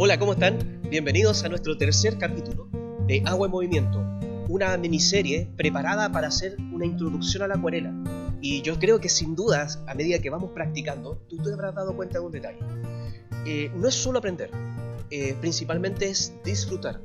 Hola, ¿cómo están? Bienvenidos a nuestro tercer capítulo de Agua en Movimiento, una miniserie preparada para hacer una introducción a la acuarela. Y yo creo que sin dudas, a medida que vamos practicando, tú te habrás dado cuenta de un detalle. No es solo aprender, principalmente es disfrutar,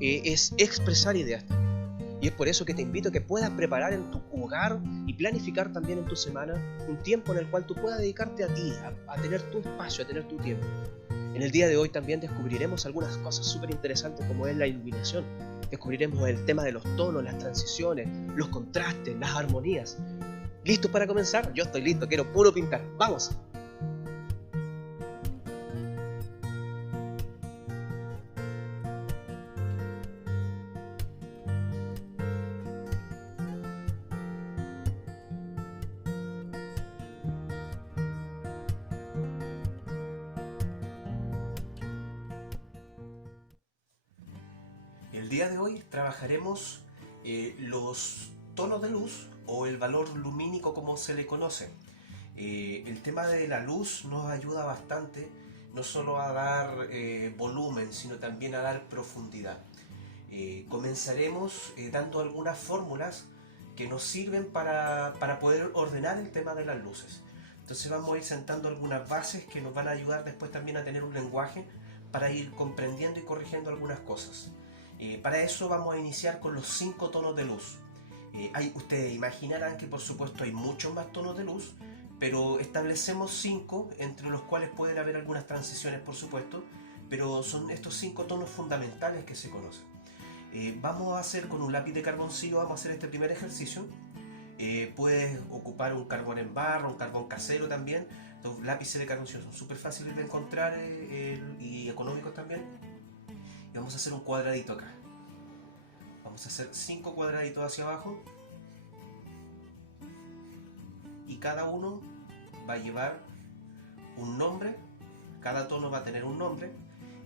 es expresar ideas también. Y es por eso que te invito a que puedas preparar en tu hogar y planificar también en tu semana un tiempo en el cual tú puedas dedicarte a ti, a tener tu espacio, a tener tu tiempo. En el día de hoy también descubriremos algunas cosas súper interesantes como es la iluminación. Descubriremos el tema de los tonos, las transiciones, los contrastes, las armonías. ¿Listos para comenzar? Yo estoy listo, quiero puro pintar. ¡Vamos! El día de hoy trabajaremos los tonos de luz o el valor lumínico como se le conoce. El tema de la luz nos ayuda bastante no solo a dar volumen, sino también a dar profundidad. Comenzaremos dando algunas fórmulas que nos sirven para poder ordenar el tema de las luces. Entonces vamos a ir sentando algunas bases que nos van a ayudar después también a tener un lenguaje para ir comprendiendo y corrigiendo algunas cosas. Para eso vamos a iniciar con los 5 tonos de luz. Ustedes imaginarán que por supuesto hay muchos más tonos de luz, pero establecemos 5, entre los cuales pueden haber algunas transiciones por supuesto, pero son estos 5 tonos fundamentales que se conocen. Vamos a hacer con un lápiz de carboncillo, vamos a hacer este primer ejercicio. Puedes ocupar un carbón en barra, un carbón casero también. Los lápices de carboncillo son súper fáciles de encontrar y económicos también. Y vamos a hacer un cuadradito acá. Vamos a hacer 5 cuadraditos hacia abajo. Y cada uno va a llevar un nombre. Cada tono va a tener un nombre.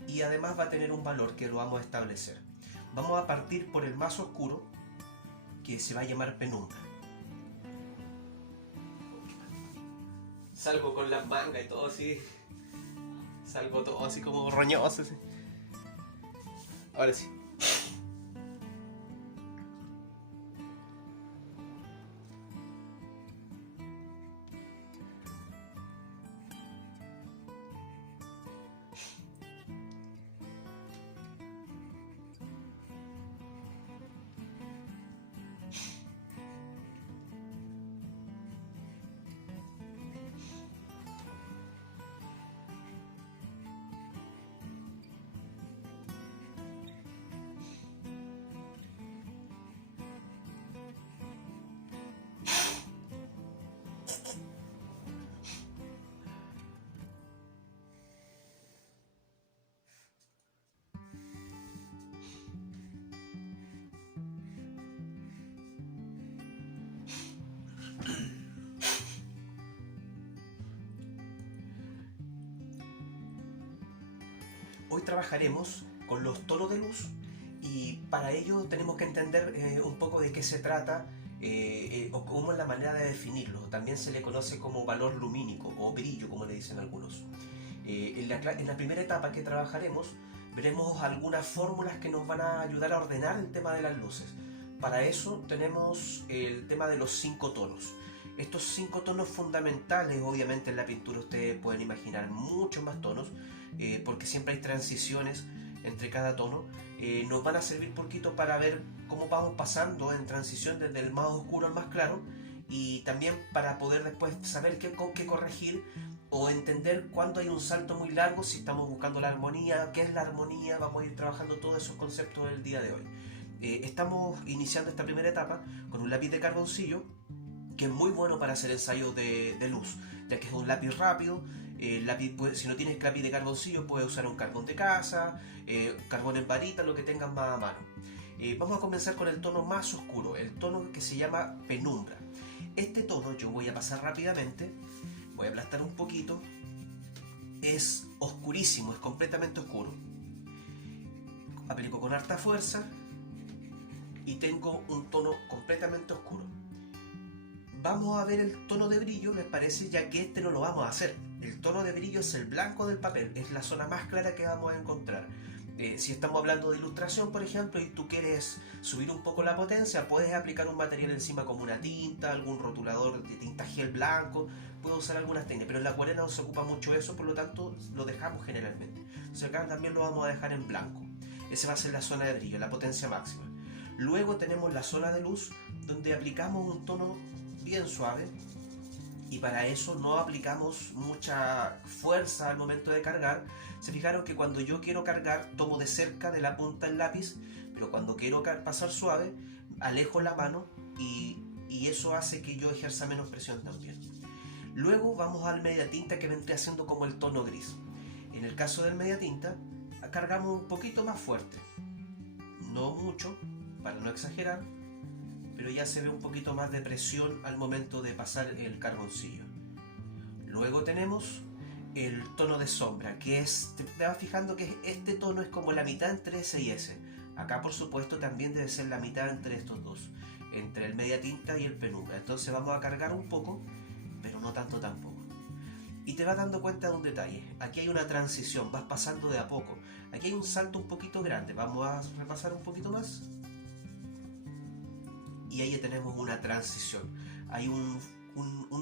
Y además va a tener un valor que lo vamos a establecer. Vamos a partir por el más oscuro, que se va a llamar penumbra. Salgo con las mangas y todo así. Salgo todo así como roñoso. Así. Ahora sí. Hoy trabajaremos con los tonos de luz y para ello tenemos que entender un poco de qué se trata o cómo es la manera de definirlo. También se le conoce como valor lumínico o brillo, como le dicen algunos. En la primera etapa que trabajaremos veremos algunas fórmulas que nos van a ayudar a ordenar el tema de las luces. Para eso tenemos el tema de los 5 tonos. Estos 5 tonos fundamentales, obviamente en la pintura ustedes pueden imaginar muchos más tonos, porque siempre hay transiciones entre cada tono. Nos van a servir poquito para ver cómo vamos pasando en transición desde el más oscuro al más claro, y también para poder después saber qué corregir o entender cuándo hay un salto muy largo, si estamos buscando la armonía, qué es la armonía. Vamos a ir trabajando todos esos conceptos el día de hoy. Estamos iniciando esta primera etapa con un lápiz de carboncillo, que es muy bueno para hacer ensayos de luz, ya que es un lápiz rápido. Si no tienes lápiz de carboncillo, puedes usar un carbón de casa, carbón en varita, lo que tengas más a mano. Vamos a comenzar con el tono más oscuro, el tono que se llama penumbra. Este tono yo voy a pasar rápidamente, voy a aplastar un poquito. Es oscurísimo, es completamente oscuro. Aplico con harta fuerza y tengo un tono completamente oscuro. vamos a ver el tono de brillo, ¿les parece? Ya que este no lo vamos a hacer. El tono de brillo es el blanco del papel, es la zona más clara que vamos a encontrar. Si estamos hablando de ilustración, por ejemplo, y tú quieres subir un poco la potencia, puedes aplicar un material encima como una tinta, algún rotulador de tinta gel blanco, puedes usar algunas técnicas, pero en la acuarela no se ocupa mucho eso, por lo tanto lo dejamos generalmente. Entonces acá también lo vamos a dejar en blanco. Esa va a ser la zona de brillo, la potencia máxima. Luego tenemos la zona de luz, donde aplicamos un tono bien suave, y para eso no aplicamos mucha fuerza al momento de cargar. Se fijaron que cuando yo quiero cargar tomo de cerca de la punta el lápiz, pero cuando quiero pasar suave alejo la mano y eso hace que yo ejerza menos presión también. Luego vamos al media tinta, que vendría siendo como el tono gris. En el caso del media tinta cargamos un poquito más fuerte, no mucho para no exagerar, pero ya se ve un poquito más de presión al momento de pasar el carboncillo. Luego tenemos el tono de sombra, que es, te vas fijando que este tono es como la mitad entre ese y ese. Acá por supuesto también debe ser la mitad entre estos dos, entre el media tinta y el penumbra. Entonces vamos a cargar un poco, pero no tanto tampoco. Y te vas dando cuenta de un detalle, aquí hay una transición, vas pasando de a poco. Aquí hay un salto un poquito grande, vamos a repasar un poquito más. Y ahí ya tenemos una transición. Hay un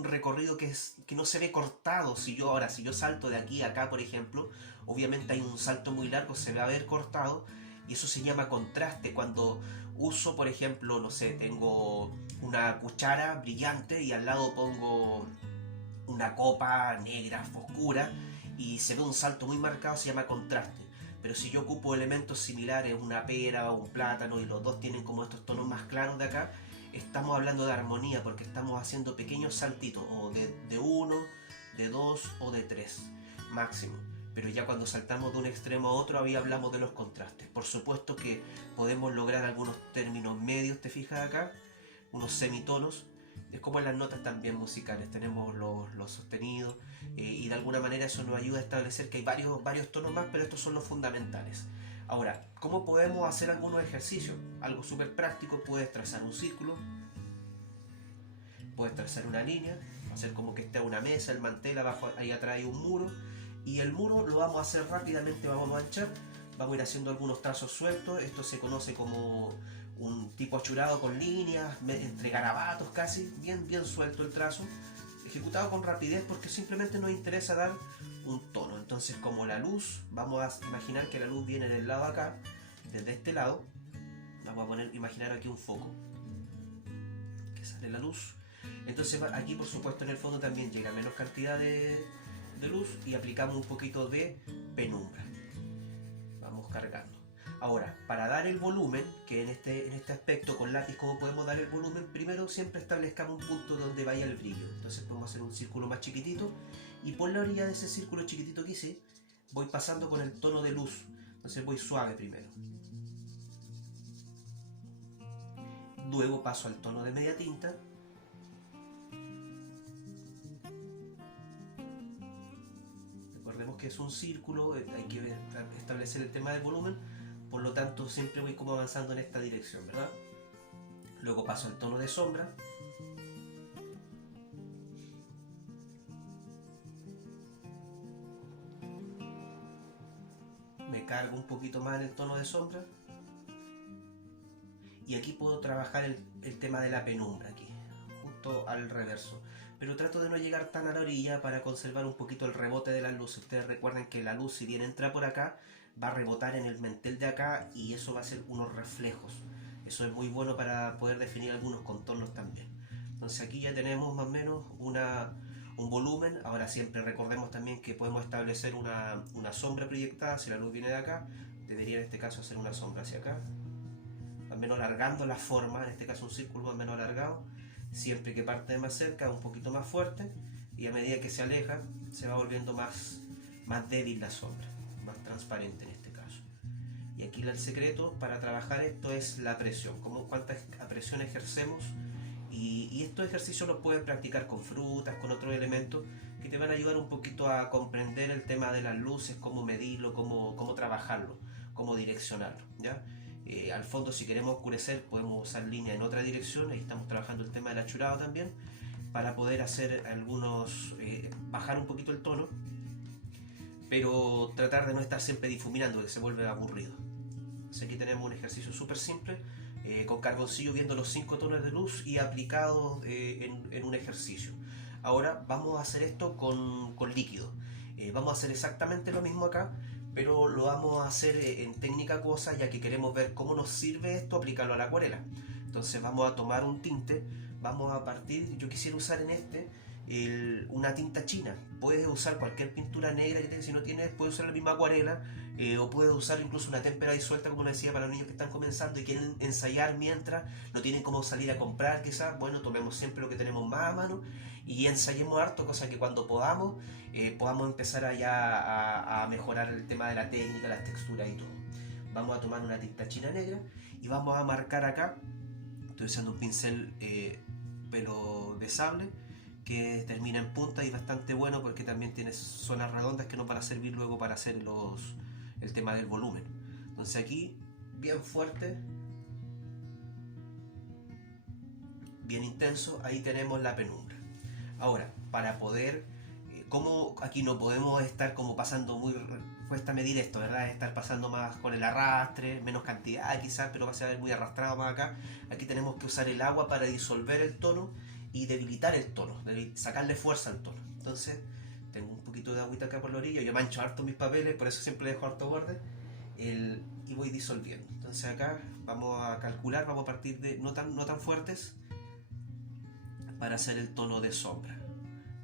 recorrido que no se ve cortado. Si yo salto de aquí a acá, por ejemplo, obviamente hay un salto muy largo, se va a ver cortado, y eso se llama contraste. Cuando uso, por ejemplo, no sé, tengo una cuchara brillante y al lado pongo una copa negra, oscura, y se ve un salto muy marcado, se llama contraste. Pero si yo ocupo elementos similares, una pera o un plátano, y los dos tienen como estos tonos más claros de acá, estamos hablando de armonía, porque estamos haciendo pequeños saltitos, o de uno, de dos o de tres máximo. Pero ya cuando saltamos de un extremo a otro, ahí hablamos de los contrastes. Por supuesto que podemos lograr algunos términos medios, te fijas acá, unos semitonos. Es como en las notas también musicales, tenemos los sostenidos, y de alguna manera eso nos ayuda a establecer que hay varios tonos más, pero estos son los fundamentales. Ahora, ¿cómo podemos hacer algunos ejercicios? Algo súper práctico, puedes trazar un círculo, puedes trazar una línea, hacer como que esté una mesa, el mantel, abajo ahí atrás hay un muro, y el muro lo vamos a hacer rápidamente, vamos a manchar, vamos a ir haciendo algunos trazos sueltos. Esto se conoce como un tipo achurado con líneas, entre garabatos casi, bien suelto el trazo, ejecutado con rapidez porque simplemente nos interesa dar un tono. Entonces, como la luz, vamos a imaginar que la luz viene del lado acá, desde este lado, vamos a imaginar aquí un foco, que sale la luz. Entonces aquí por supuesto en el fondo también llega menos cantidad de luz y aplicamos un poquito de penumbra. Vamos cargando. Ahora, para dar el volumen, que en este aspecto con lápiz, ¿cómo podemos dar el volumen? Primero siempre establezcamos un punto donde vaya el brillo. Entonces podemos hacer un círculo más chiquitito, y por la orilla de ese círculo chiquitito que hice, voy pasando con el tono de luz. Entonces voy suave primero. Luego paso al tono de media tinta. Recordemos que es un círculo, hay que establecer el tema del volumen. Por lo tanto siempre voy como avanzando en esta dirección, ¿verdad? Luego paso al tono de sombra. Me cargo un poquito más en el tono de sombra. Y aquí puedo trabajar el tema de la penumbra, aquí, justo al reverso. Pero trato de no llegar tan a la orilla para conservar un poquito el rebote de la luz. Ustedes recuerden que la luz, si bien entra por acá, va a rebotar en el mantel de acá, y eso va a ser unos reflejos. Eso es muy bueno para poder definir algunos contornos también. Entonces aquí ya tenemos más o menos un volumen. Ahora siempre recordemos también que podemos establecer una sombra proyectada. Si la luz viene de acá, debería en este caso hacer una sombra hacia acá, más o menos alargando la forma, en este caso un círculo más o menos alargado. Siempre que parte de más cerca, un poquito más fuerte, y a medida que se aleja, se va volviendo más débil la sombra, más transparente en este caso. Y aquí el secreto para trabajar esto es la presión, cuánta presión ejercemos, y estos ejercicios los puedes practicar con frutas, con otros elementos que te van a ayudar un poquito a comprender el tema de las luces, cómo medirlo, cómo trabajarlo, cómo direccionarlo, ¿ya? Al fondo, si queremos oscurecer, podemos usar línea en otra dirección. Ahí estamos trabajando el tema del achurado también. para poder hacer algunos, bajar un poquito el tono, pero tratar de no estar siempre difuminando, que se vuelve aburrido. Entonces aquí tenemos un ejercicio súper simple, con carboncillo viendo los 5 tonos de luz y aplicados en un ejercicio. Ahora vamos a hacer esto con líquido. Vamos a hacer exactamente lo mismo acá, pero lo vamos a hacer en técnica acuosa, ya que queremos ver cómo nos sirve esto aplicarlo a la acuarela. Entonces vamos a tomar un tinte, vamos a partir, yo quisiera usar en este una tinta china. Puedes usar cualquier pintura negra que tengas, si no tienes, puedes usar la misma acuarela, o puedes usar incluso una témpera disuelta, como les decía, para los niños que están comenzando y quieren ensayar mientras, no tienen cómo salir a comprar quizás. Bueno, tomemos siempre lo que tenemos más a mano y ensayemos harto, cosa que cuando podamos empezar a mejorar el tema de la técnica, las texturas y todo. Vamos a tomar una tinta china negra y vamos a marcar acá. Estoy usando un pincel pelo de sable que termina en punta y bastante bueno, porque también tiene zonas redondas que nos van a servir luego para hacer el tema del volumen. Entonces aquí bien fuerte, bien intenso, ahí tenemos la penumbra. Ahora, para poder, como aquí no podemos estar como pasando muy, cuesta medir esto, ¿verdad? Estar pasando más con el arrastre, menos cantidad quizás, pero va a ser muy arrastrado más acá. Aquí tenemos que usar el agua para disolver el tono y debilitar el tono, sacarle fuerza al tono. Entonces tengo un poquito de agüita acá por la orilla, yo mancho harto mis papeles, por eso siempre dejo harto borde, y voy disolviendo. Entonces acá vamos a calcular, vamos a partir de no tan fuertes para hacer el tono de sombra.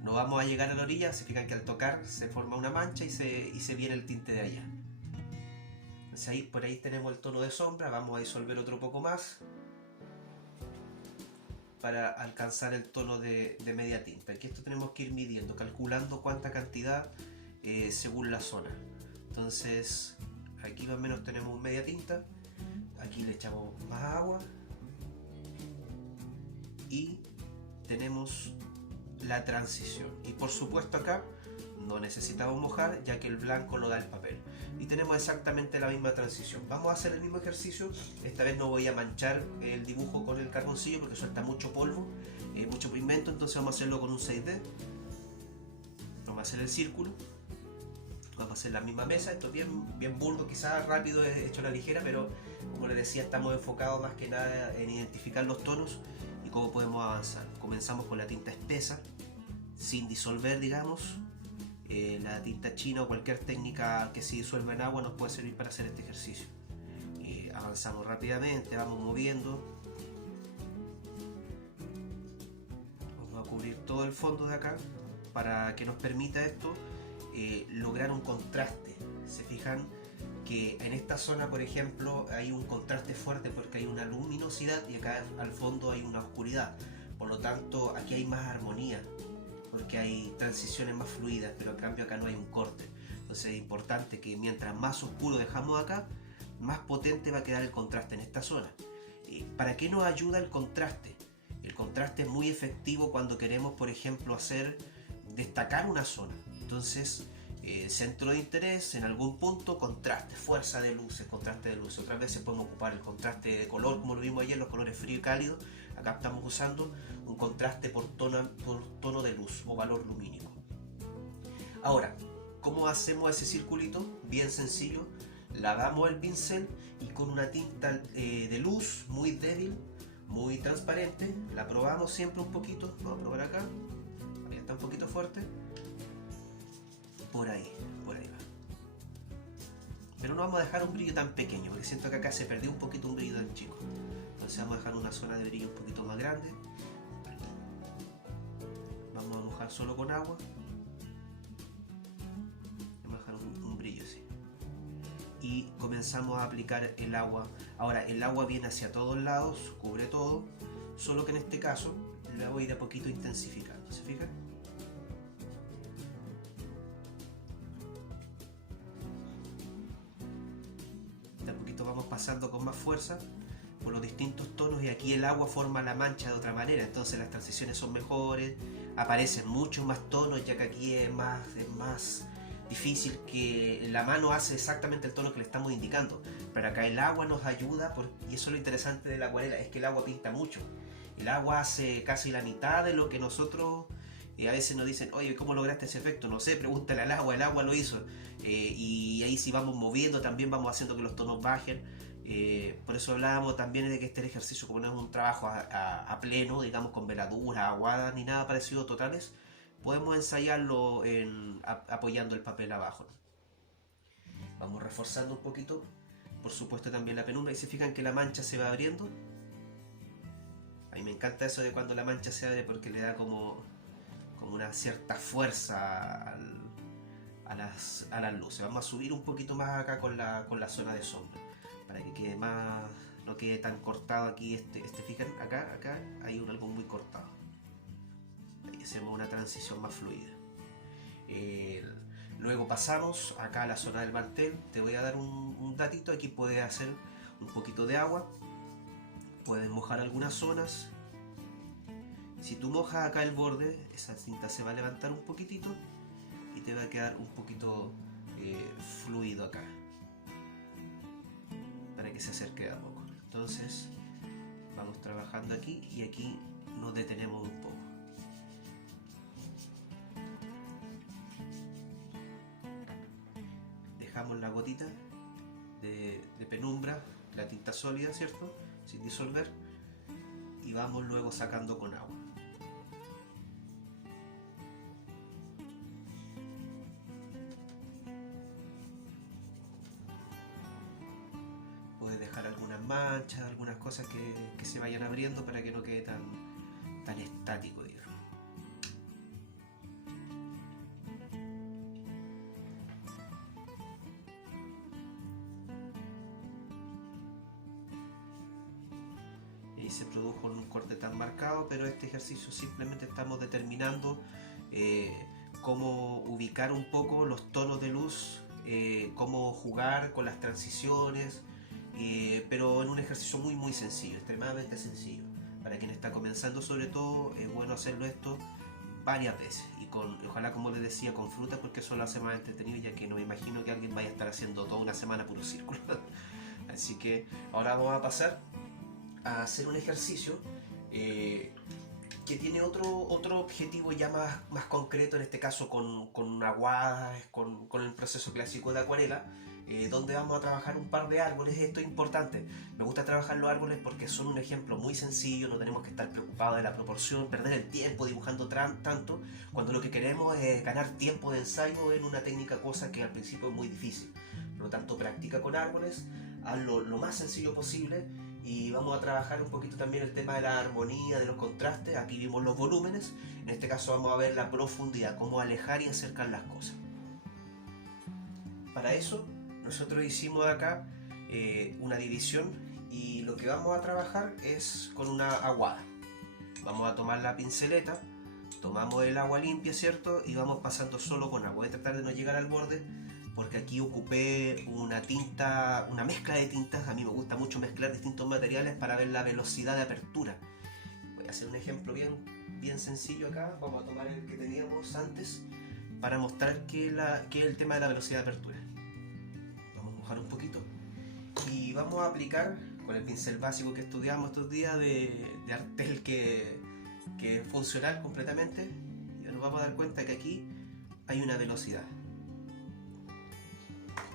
No vamos a llegar a la orilla, se fijan que al tocar se forma una mancha y se viene el tinte de allá. Entonces ahí, por ahí tenemos el tono de sombra, vamos a disolver otro poco más para alcanzar el tono de media tinta. Aquí esto tenemos que ir midiendo, calculando cuánta cantidad según la zona. Entonces aquí más o menos tenemos media tinta, aquí le echamos más agua y tenemos la transición. Y por supuesto acá no necesitamos mojar, ya que el blanco lo da el papel. Y tenemos exactamente la misma transición. Vamos a hacer el mismo ejercicio. Esta vez no voy a manchar el dibujo con el carboncillo porque suelta mucho polvo, mucho pigmento. Entonces vamos a hacerlo con un 6D. Vamos a hacer el círculo. Vamos a hacer la misma mesa. Esto es bien burdo, quizás rápido, hecho a la ligera, pero como les decía, estamos enfocados más que nada en identificar los tonos y cómo podemos avanzar. Comenzamos con la tinta espesa, sin disolver, digamos. La tinta china o cualquier técnica que se disuelva en agua nos puede servir para hacer este ejercicio. Avanzamos rápidamente, vamos moviendo. Vamos a cubrir todo el fondo de acá para que nos permita esto lograr un contraste. Se fijan que en esta zona, por ejemplo, hay un contraste fuerte porque hay una luminosidad y acá al fondo hay una oscuridad. Por lo tanto, aquí hay más armonía, porque hay transiciones más fluidas, pero en cambio acá no hay un corte. Entonces es importante que mientras más oscuro dejamos acá, más potente va a quedar el contraste en esta zona. ¿Para qué nos ayuda el contraste? El contraste es muy efectivo cuando queremos, por ejemplo, destacar una zona. Entonces, centro de interés, en algún punto, contraste, fuerza de luces, contraste de luces. Otras veces podemos ocupar el contraste de color, como lo vimos ayer, los colores frío y cálido. Acá estamos usando un contraste por tono de luz o valor lumínico. Ahora, ¿cómo hacemos ese circulito? Bien sencillo. Lavamos el pincel y con una tinta de luz muy débil, muy transparente, la probamos siempre un poquito. Vamos a probar acá. Ahí está un poquito fuerte. Por ahí va. Pero no vamos a dejar un brillo tan pequeño, porque siento que acá se perdió un poquito un brillo tan chico. Entonces vamos a dejar una zona de brillo un poquito más grande. Vamos a mojar solo con agua. Vamos a dejar un brillo así. Y comenzamos a aplicar el agua. Ahora el agua viene hacia todos lados, cubre todo, solo que en este caso la voy de a poquito intensificando. ¿Se fijan? De a poquito vamos pasando con más fuerza por los distintos tonos y aquí el agua forma la mancha de otra manera, entonces las transiciones son mejores, aparecen muchos más tonos, ya que aquí es más difícil, que la mano hace exactamente el tono que le estamos indicando, pero acá el agua nos ayuda, y eso es lo interesante de la acuarela, es que el agua pinta mucho. El agua hace casi la mitad de lo que nosotros, a veces nos dicen, oye, ¿cómo lograste ese efecto? No sé, pregúntale al agua, el agua lo hizo. Y ahí si vamos moviendo también vamos haciendo que los tonos bajen. Por eso hablábamos también de que este ejercicio, como no es un trabajo a pleno, digamos con veladuras, aguadas ni nada parecido totales, podemos ensayarlo apoyando el papel abajo, ¿no? Vamos reforzando un poquito, por supuesto también la penumbra, y se fijan que la mancha se va abriendo. A mí me encanta eso de cuando la mancha se abre porque le da como una cierta fuerza a las luces. Vamos a subir un poquito más acá con la zona de sombra, para que quede más, no quede tan cortado aquí. Fijan, acá hay algo muy cortado. Ahí hacemos una transición más fluida. Luego pasamos acá a la zona del mantel. Te voy a dar un datito. Aquí puedes hacer un poquito de agua, puedes mojar algunas zonas. Si tú mojas acá el borde, esa cinta se va a levantar un poquitito y te va a quedar un poquito fluido acá, para que se acerque de a poco. Entonces vamos trabajando aquí y aquí nos detenemos un poco. Dejamos la gotita de penumbra, la tinta sólida, ¿cierto? Sin disolver, y vamos luego sacando con agua. Puedes dejar algunas manchas, algunas cosas que se vayan abriendo para que no quede tan estático, digamos. Y se produjo un corte tan marcado, pero este ejercicio simplemente estamos determinando cómo ubicar un poco los tonos de luz, cómo jugar con las transiciones, pero en un ejercicio muy sencillo, extremadamente sencillo. Para quien está comenzando, sobre todo, es bueno hacerlo esto varias veces y ojalá, como les decía, con fruta, porque eso lo hace más entretenido, ya que no me imagino que alguien vaya a estar haciendo toda una semana puro círculo. Así que ahora vamos a pasar a hacer un ejercicio que tiene otro objetivo ya más concreto, en este caso con aguadas, con el proceso clásico de acuarela, donde vamos a trabajar un par de árboles. Esto es importante, me gusta trabajar los árboles porque son un ejemplo muy sencillo, no tenemos que estar preocupados de la proporción, perder el tiempo dibujando tanto, cuando lo que queremos es ganar tiempo de ensayo en una técnica, cosa que al principio es muy difícil. Por lo tanto, practica con árboles, hazlo lo más sencillo posible. Y vamos a trabajar un poquito también el tema de la armonía, de los contrastes. Aquí vimos los volúmenes, en este caso vamos a ver la profundidad, cómo alejar y acercar las cosas. Para eso nosotros hicimos acá una división, y lo que vamos a trabajar es con una aguada. Vamos a tomar la pinceleta, tomamos el agua limpia, ¿cierto? Y vamos pasando solo con agua. Voy a tratar de no llegar al borde, porque aquí ocupé una mezcla de tintas. A mí me gusta mucho mezclar distintos materiales para ver la velocidad de apertura. Voy a hacer un ejemplo bien sencillo acá. Vamos a tomar el que teníamos antes para mostrar que es el tema de la velocidad de apertura. Vamos a mojar un poquito y vamos a aplicar con el pincel básico que estudiamos estos días de Artel, que es funcional completamente. Y nos vamos a dar cuenta que aquí hay una velocidad.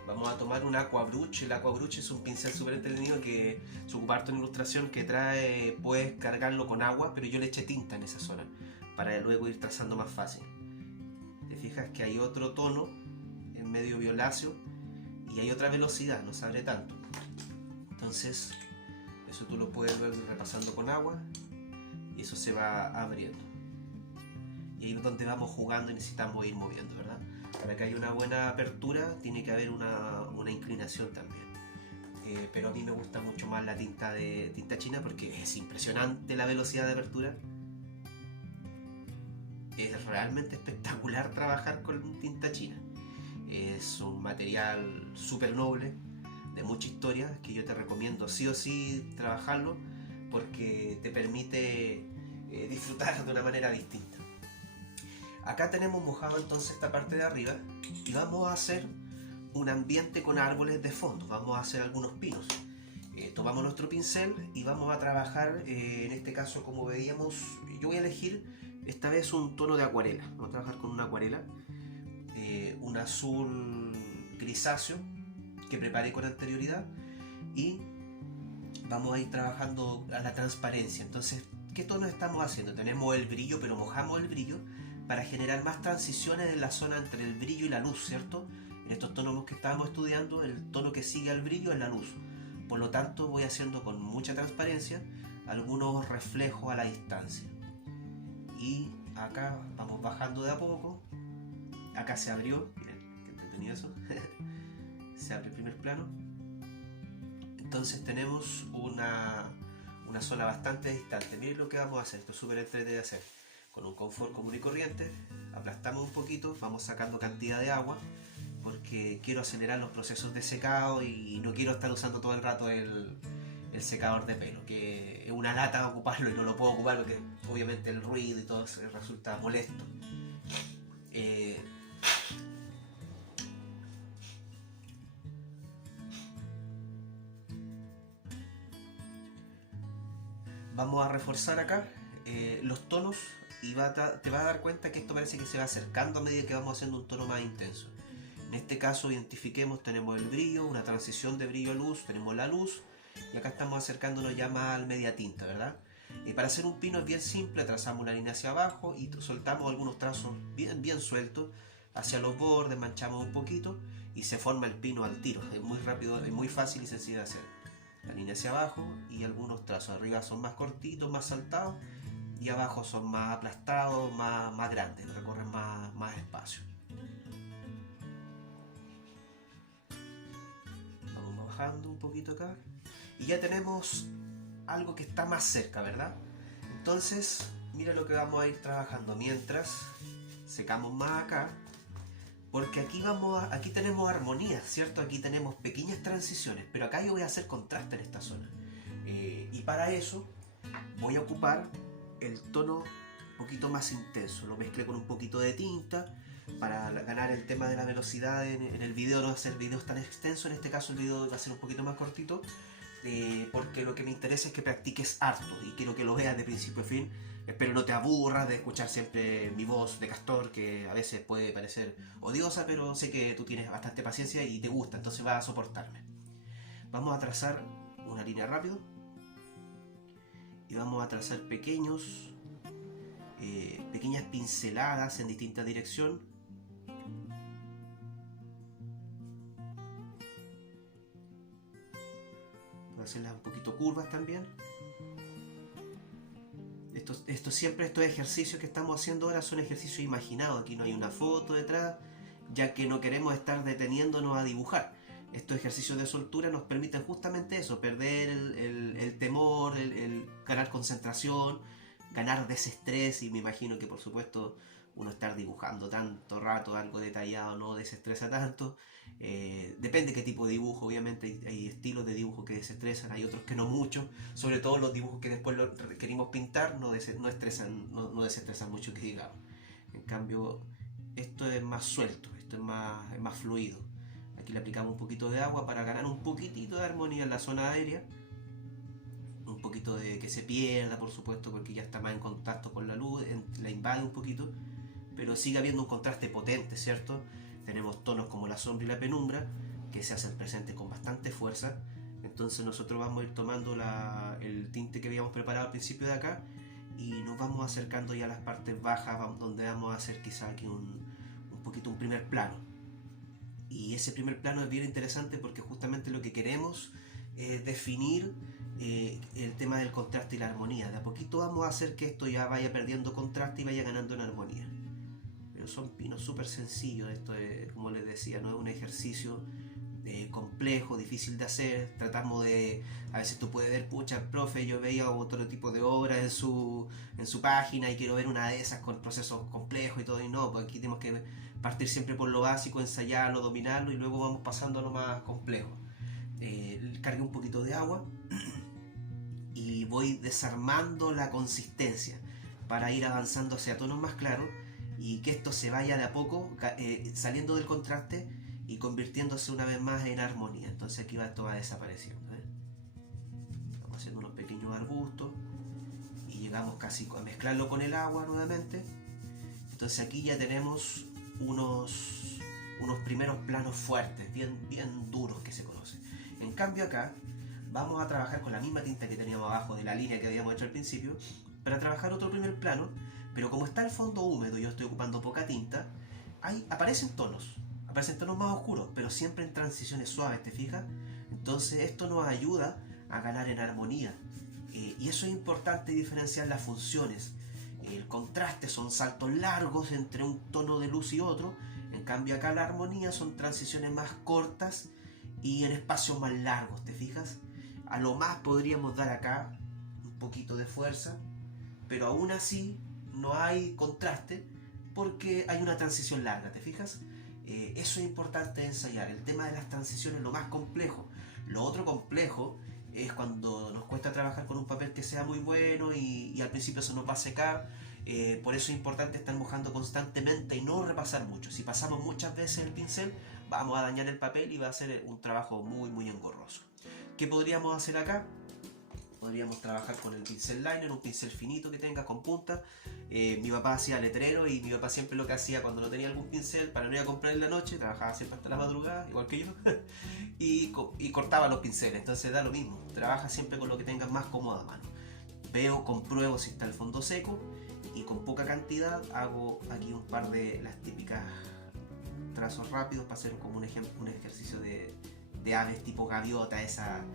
Vamos a tomar un Aqua Brush. El Aqua Brush es un pincel súper entretenido que se ocupa harto en ilustración, que puedes cargarlo con agua, pero yo le eché tinta en esa zona para luego ir trazando más fácil. Te fijas que hay otro tono en medio violáceo y hay otra velocidad, no se abre tanto. Entonces eso tú lo puedes ver repasando con agua y eso se va abriendo. Y ahí es donde vamos jugando y necesitamos ir moviendo, ¿verdad? Para que haya una buena apertura tiene que haber una inclinación también. Pero a mí me gusta mucho más la tinta china, porque es impresionante la velocidad de apertura. Es realmente espectacular trabajar con tinta china. Es un material súper noble, de mucha historia, que yo te recomiendo sí o sí trabajarlo, porque te permite disfrutar de una manera distinta. Acá tenemos mojado entonces esta parte de arriba y vamos a hacer un ambiente con árboles de fondo. Vamos a hacer algunos pinos. Tomamos nuestro pincel y vamos a trabajar, en este caso como veíamos, yo voy a elegir esta vez un tono de acuarela. Vamos a trabajar con una acuarela, un azul grisáceo que preparé con anterioridad, y vamos a ir trabajando a la transparencia. Entonces, ¿qué tono estamos haciendo? Tenemos el brillo, pero mojamos el brillo para generar más transiciones en la zona entre el brillo y la luz, ¿cierto? En estos tonos que estábamos estudiando, el tono que sigue al brillo es la luz. Por lo tanto, voy haciendo con mucha transparencia algunos reflejos a la distancia. Y acá vamos bajando de a poco. Acá se abrió, miren, qué entretenido eso. Se abre el primer plano. Entonces tenemos una zona bastante distante. Miren lo que vamos a hacer, esto es súper entretenido de hacer. Con un confort común y corriente, aplastamos un poquito, vamos sacando cantidad de agua, porque quiero acelerar los procesos de secado y no quiero estar usando todo el rato el secador de pelo, que es una lata ocuparlo y no lo puedo ocupar porque obviamente el ruido y todo eso resulta molesto. Vamos a reforzar acá los tonos y te vas a dar cuenta que esto parece que se va acercando a medida que vamos haciendo un tono más intenso. En este caso identifiquemos, tenemos el brillo, una transición de brillo a luz, tenemos la luz y acá estamos acercándonos ya más al media tinta, ¿verdad? Para hacer un pino es bien simple, trazamos una línea hacia abajo y soltamos algunos trazos bien sueltos hacia los bordes, manchamos un poquito y se forma el pino al tiro. Es muy rápido, es muy fácil y sencillo de hacer. La línea hacia abajo y algunos trazos arriba son más cortitos, más saltados, y abajo son más aplastados, más grandes, recorren más espacio. Vamos bajando un poquito acá y ya tenemos algo que está más cerca, ¿verdad? Entonces, mira lo que vamos a ir trabajando mientras secamos más acá, porque aquí tenemos armonía, ¿cierto? Aquí tenemos pequeñas transiciones, pero acá yo voy a hacer contraste en esta zona. Y para eso voy a ocupar el tono un poquito más intenso. Lo mezclé con un poquito de tinta para ganar el tema de la velocidad en el video, no hacer videos tan extensos. En este caso el video va a ser un poquito más cortito, porque lo que me interesa es que practiques harto y quiero que lo veas de principio a fin. Espero no te aburras de escuchar siempre mi voz de castor, que a veces puede parecer odiosa, pero sé que tú tienes bastante paciencia y te gusta, entonces vas a soportarme. Vamos a trazar una línea rápido y vamos a trazar pequeñas pinceladas en distinta dirección. Voy a hacerlas un poquito curvas también. Estos ejercicios que estamos haciendo ahora son ejercicios imaginados. Aquí no hay una foto detrás, ya que no queremos estar deteniéndonos a dibujar. Estos ejercicios de soltura nos permiten justamente eso, perder el temor, el ganar concentración, ganar desestrés, y me imagino que por supuesto uno estar dibujando tanto rato algo detallado no desestresa tanto. Depende qué tipo de dibujo, obviamente hay estilos de dibujo que desestresan, hay otros que no mucho, sobre todo los dibujos que después queremos pintar no desestresan mucho, que digamos. En cambio esto es más suelto, esto es más fluido. Aquí le aplicamos un poquito de agua para ganar un poquitito de armonía en la zona aérea, un poquito de que se pierda por supuesto porque ya está más en contacto con la luz, la invade un poquito, pero sigue habiendo un contraste potente, ¿cierto? Tenemos tonos como la sombra y la penumbra que se hacen presentes con bastante fuerza. Entonces nosotros vamos a ir tomando el tinte que habíamos preparado al principio de acá y nos vamos acercando ya a las partes bajas, donde vamos a hacer quizá aquí un primer plano. Y ese primer plano es bien interesante porque justamente lo que queremos es definir el tema del contraste y la armonía. De a poquito vamos a hacer que esto ya vaya perdiendo contraste y vaya ganando en armonía. Pero son pinos súper sencillos. Esto es, como les decía, no es un ejercicio complejo, difícil de hacer. Tratamos de, a veces tú puedes ver, pucha, profe, yo veía otro tipo de obras en su página y quiero ver una de esas con procesos complejos y todo, y no, pues aquí tenemos que partir siempre por lo básico, ensayarlo, dominarlo y luego vamos pasando a lo más complejo. Cargué un poquito de agua y voy desarmando la consistencia para ir avanzando hacia tonos más claros y que esto se vaya de a poco saliendo del contraste y convirtiéndose una vez más en armonía. Entonces aquí esto va desapareciendo, ¿eh? algunos arbustos y llegamos casi a mezclarlo con el agua nuevamente. Entonces aquí ya tenemos unos primeros planos fuertes, bien duros que se conocen. En cambio acá vamos a trabajar con la misma tinta que teníamos abajo de la línea que habíamos hecho al principio, para trabajar otro primer plano, pero como está el fondo húmedo y yo estoy ocupando poca tinta, aparecen tonos más oscuros, pero siempre en transiciones suaves, ¿te fijas? Entonces esto nos ayuda a ganar en armonía. Y eso es importante, diferenciar las funciones. El contraste son saltos largos entre un tono de luz y otro, en cambio acá la armonía son transiciones más cortas y en espacios más largos, ¿te fijas? A lo más podríamos dar acá un poquito de fuerza, pero aún así no hay contraste porque hay una transición larga, ¿te fijas? Eso es importante ensayar. El tema de las transiciones es lo más complejo. Lo otro complejo es cuando nos cuesta trabajar con un papel que sea muy bueno y al principio se nos va a secar. Por eso es importante estar mojando constantemente y no repasar mucho. Si pasamos muchas veces el pincel, vamos a dañar el papel y va a ser un trabajo muy engorroso. ¿Qué podríamos hacer acá? Podríamos trabajar con el pincel liner, un pincel finito que tenga con punta. Mi papá hacía letrero y mi papá siempre lo que hacía cuando no tenía algún pincel para no ir a comprar en la noche, trabajaba siempre hasta la madrugada, igual que yo, y cortaba los pinceles. Entonces da lo mismo, trabaja siempre con lo que tengas más cómodo a mano. Compruebo si está el fondo seco y con poca cantidad hago aquí un par de las típicas trazos rápidos para hacer como un ejercicio de aves tipo gaviota, esa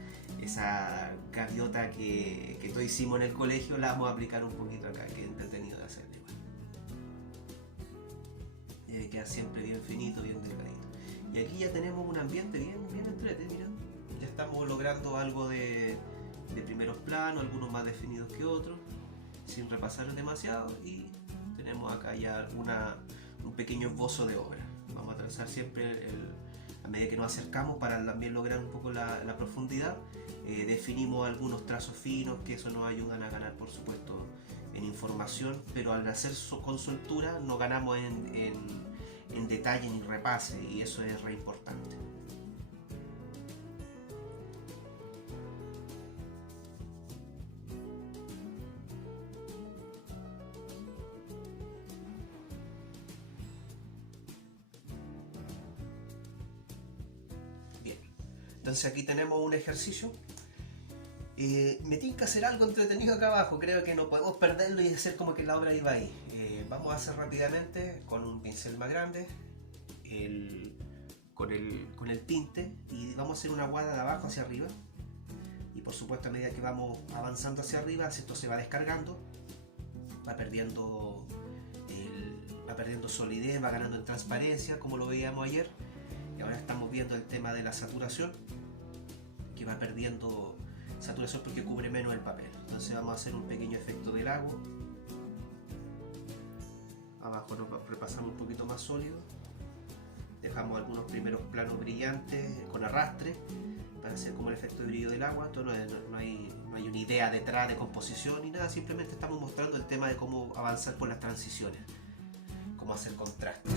gaviota que todos hicimos en el colegio, la vamos a aplicar un poquito acá, que es entretenido de hacerlo igual. Debe quedar siempre bien finito, bien delgadito. Y aquí ya tenemos un ambiente bien entretenido, mira. Ya estamos logrando algo de primeros planos, algunos más definidos que otros, sin repasar demasiado, y tenemos acá ya un pequeño esbozo de obra. Vamos a trazar siempre a medida que nos acercamos para también lograr un poco la profundidad. Definimos algunos trazos finos que eso nos ayudan a ganar, por supuesto, en información, pero al hacer con soltura no ganamos en detalle ni repase, y eso es re importante. Entonces aquí tenemos un ejercicio. Me tiene que hacer algo entretenido acá abajo, creo que no podemos perderlo y hacer como que la obra iba ahí. Vamos a hacer rápidamente con un pincel más grande, con el tinte, y vamos a hacer una guada de abajo hacia arriba. Y por supuesto, a medida que vamos avanzando hacia arriba, esto se va descargando, va perdiendo solidez, va ganando en transparencia, como lo veíamos ayer. Y ahora estamos viendo el tema de la saturación, que va perdiendo saturación porque cubre menos el papel. Entonces vamos a hacer un pequeño efecto de lago. Abajo nos repasamos un poquito más sólido. Dejamos algunos primeros planos brillantes con arrastre para hacer como el efecto de brillo del agua. Entonces no hay una idea detrás de composición ni nada, simplemente estamos mostrando el tema de cómo avanzar por las transiciones, cómo hacer contrastes.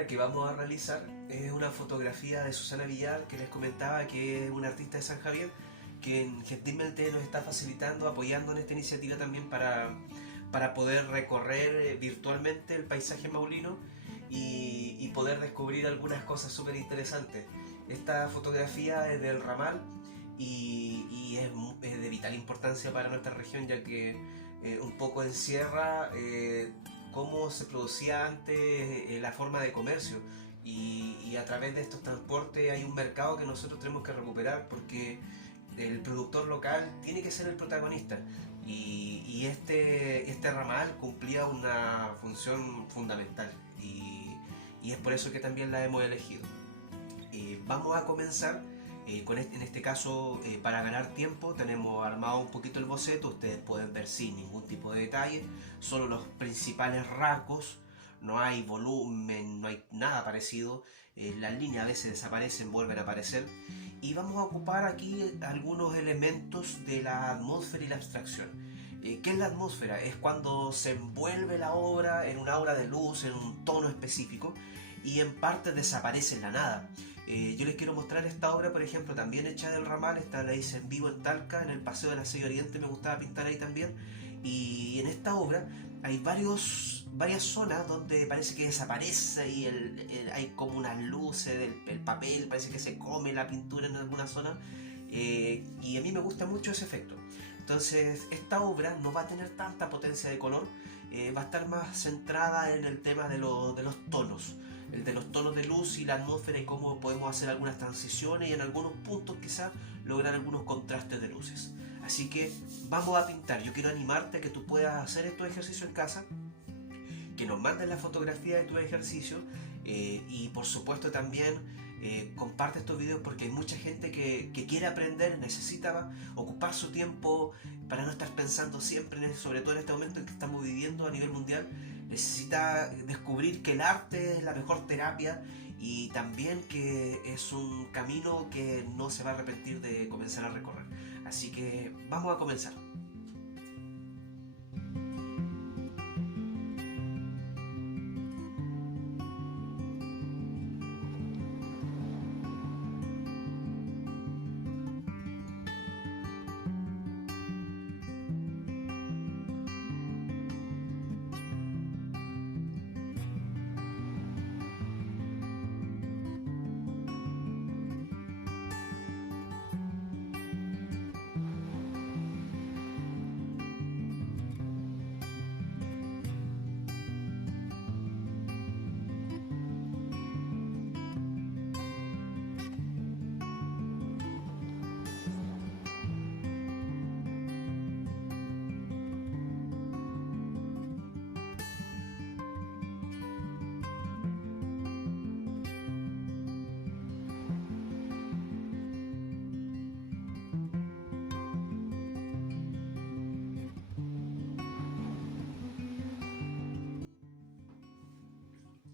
obra que vamos a realizar es una fotografía de Susana Villar, que les comentaba que es una artista de San Javier, que gentilmente nos está facilitando, apoyando en esta iniciativa también para poder recorrer virtualmente el paisaje maulino y poder descubrir algunas cosas súper interesantes. Esta fotografía es del ramal y es de vital importancia para nuestra región, ya que un poco encierra cómo se producía antes la forma de comercio. Y a través de estos transportes hay un mercado que nosotros tenemos que recuperar, porque el productor local tiene que ser el protagonista. Y este ramal cumplía una función fundamental. Y es por eso que también la hemos elegido. Vamos a comenzar en este caso, para ganar tiempo, tenemos armado un poquito el boceto. Ustedes pueden ver sin ningún tipo de detalle, solo los principales rasgos. No hay volumen, no hay nada parecido. Las líneas a veces desaparecen, vuelven a aparecer. Y vamos a ocupar aquí algunos elementos de la atmósfera y la abstracción. ¿Qué es la atmósfera? Es cuando se envuelve la obra en una aura de luz, en un tono específico, y en parte desaparece en la nada. Yo les quiero mostrar esta obra, por ejemplo, también hecha del ramal. Esta la hice en vivo en Talca, en el Paseo de la Sella Oriente, me gustaba pintar ahí también. Y en esta obra hay varias zonas donde parece que desaparece y hay como unas luces, el papel parece que se come la pintura en alguna zona. Y a mí me gusta mucho ese efecto. Entonces esta obra no va a tener tanta potencia de color, va a estar más centrada en el tema de los tonos, el de los tonos de luz y la atmósfera, y cómo podemos hacer algunas transiciones y en algunos puntos quizás lograr algunos contrastes de luces. Así que vamos a pintar. Yo quiero animarte a que tú puedas hacer estos ejercicios en casa, que nos mandes la fotografía de tu ejercicio, y por supuesto también comparte estos videos, porque hay mucha gente que quiere aprender, necesita ocupar su tiempo para no estar pensando siempre, sobre todo en este momento en que estamos viviendo a nivel mundial. Necesita descubrir que el arte es la mejor terapia, y también que es un camino que no se va a arrepentir de comenzar a recorrer. Así que vamos a comenzar.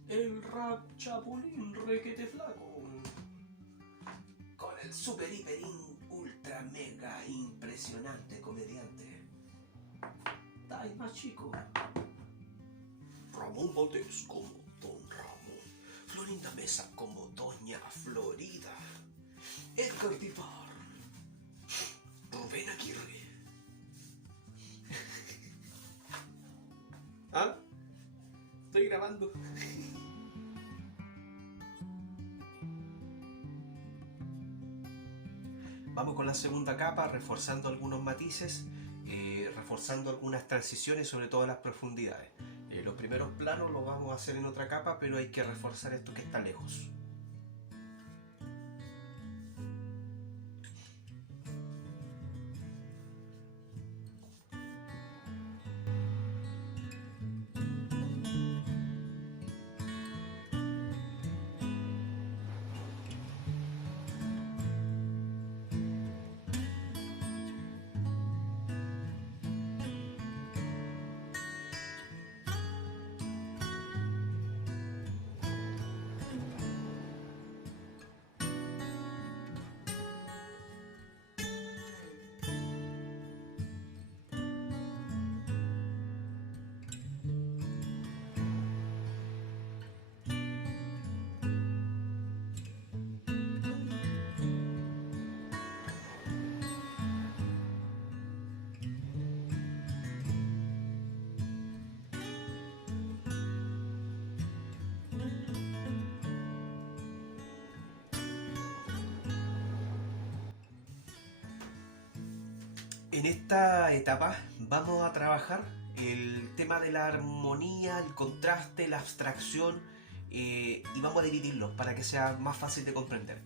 El rap chapulín requete flaco, con el super hiper ultra mega impresionante comediante Tai más chico, Ramón Valdés como Don Ramón, Florinda Mesa como Doña Florida, Edgar Vivar, Rubén Aguirre. ¿Ah? Estoy grabando. Vamos con la segunda capa, reforzando algunos matices, reforzando algunas transiciones, sobre todo las profundidades. Los primeros planos los vamos a hacer en otra capa, pero hay que reforzar esto que está lejos. En esta etapa vamos a trabajar el tema de la armonía, el contraste, la abstracción y vamos a dividirlos para que sea más fácil de comprender.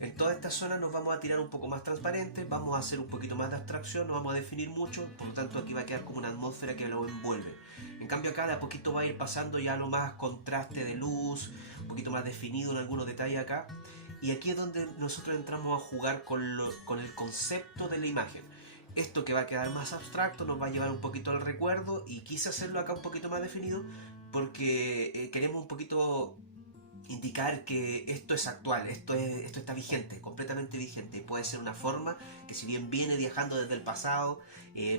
En toda esta zona nos vamos a tirar un poco más transparentes, vamos a hacer un poquito más de abstracción, no vamos a definir mucho, por lo tanto aquí va a quedar como una atmósfera que lo envuelve. En cambio acá de a poquito va a ir pasando ya lo más contraste de luz, un poquito más definido en algunos detalles acá. Y aquí es donde nosotros entramos a jugar con el concepto de la imagen. Esto que va a quedar más abstracto nos va a llevar un poquito al recuerdo y quise hacerlo acá un poquito más definido porque queremos un poquito indicar que esto es actual, esto está vigente, completamente vigente. Puede ser una forma que si bien viene viajando desde el pasado,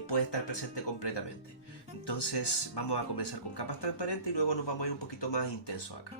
puede estar presente completamente. Entonces vamos a comenzar con capas transparentes y luego nos vamos a ir un poquito más intenso acá.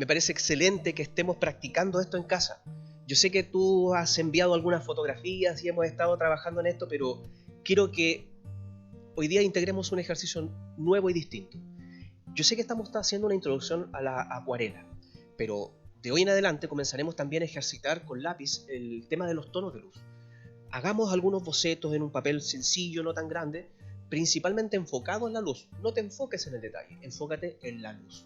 Me parece excelente que estemos practicando esto en casa. Yo sé que tú has enviado algunas fotografías y hemos estado trabajando en esto, pero quiero que hoy día integremos un ejercicio nuevo y distinto. Yo sé que estamos haciendo una introducción a la acuarela, pero de hoy en adelante comenzaremos también a ejercitar con lápiz el tema de los tonos de luz. Hagamos algunos bocetos en un papel sencillo, no tan grande, principalmente enfocado en la luz. No te enfoques en el detalle, enfócate en la luz.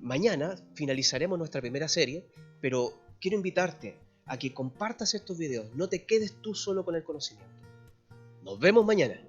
Mañana finalizaremos nuestra primera serie, pero quiero invitarte a que compartas estos videos, no te quedes tú solo con el conocimiento. Nos vemos mañana.